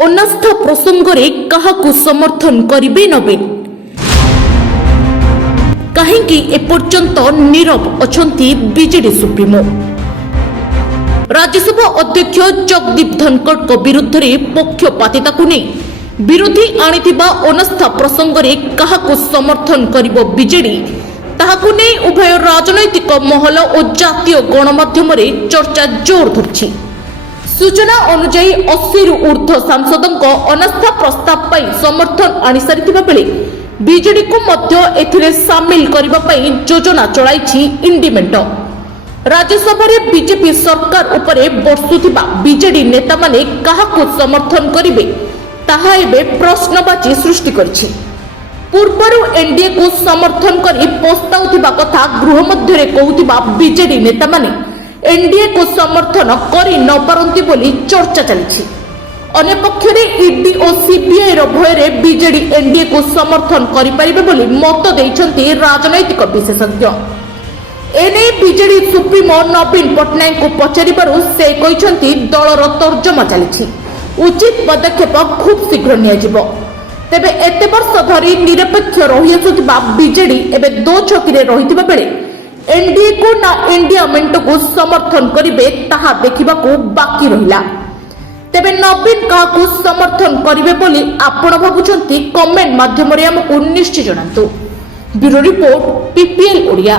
अनास्था प्रसंगरे काहाकु समर्थन करिबे नवीन कहीं एपर्यंत Nirav अछंती BJD supremo. Rajya Sabha अध्यक्ष जगदीप धनखड़ विरुद्ध पक्षपातिता को नहीं विरोधी आनिथिबा अनास्था प्रसंगरे काहाकु समर्थन करिबो बीजेडी ताहाकु नहीं उभय राजनैतिक महल और जातीय गणमाध्यम चर्चा जोर धरछि। सूचना अनुजाई 80 रु ऊर्ध्व सांसदों अनास्था प्रस्ताव पर समर्थन आनी सारिथिबा बेले बीजेडी को मध्य एथिरे सामिल करिबा पई योजना चलाइछि इंडी मेंट। राज्यसभा रे बीजेपी सरकार उपरे बर्षुथिबा बीजेडी नेता माने काहाकु समर्थन करिवे ताहा एबे प्रश्नबाची सृष्टि करछि। पूर्वरु एनडीए को समर्थन करी पस्ताउथिबा कथा गृह मध्यरे कहउथिबा बीजेडी नेता माने एनडीए को समर्थन करी न पारंती बोली चर्चा चली। अन्य पक्षरे ईडी और सीबीआई रो भयरे बीजेडी एनडीए को समर्थन करि परिबे बोली मत देइछन्ती राजनैतिक विशेषज्ञ। एने बीजेडी सुप्रीमो नवीन पटनायक को पचारिबारु से कहिछन्ती दलर तर्जमा चली उचित पदक्षेप खूब शीघ्र नियाजिबो। तेबे एते वर्ष धरी निरपेक्ष रहि आसुथिबा बीजेडी एबे दो छकिरे रहिथिबा बेले एनडीए को ना इंडिया मेंट को समर्थन करिवे ताहा देखिबाकू बाकी रहिला। तेबे नवीन काहाकू समर्थन करिवे बोली आपण भाबुछन्ती कमेंट माध्यम रे हमकू निश्चय जणांतु। Bureau report PPL Odia.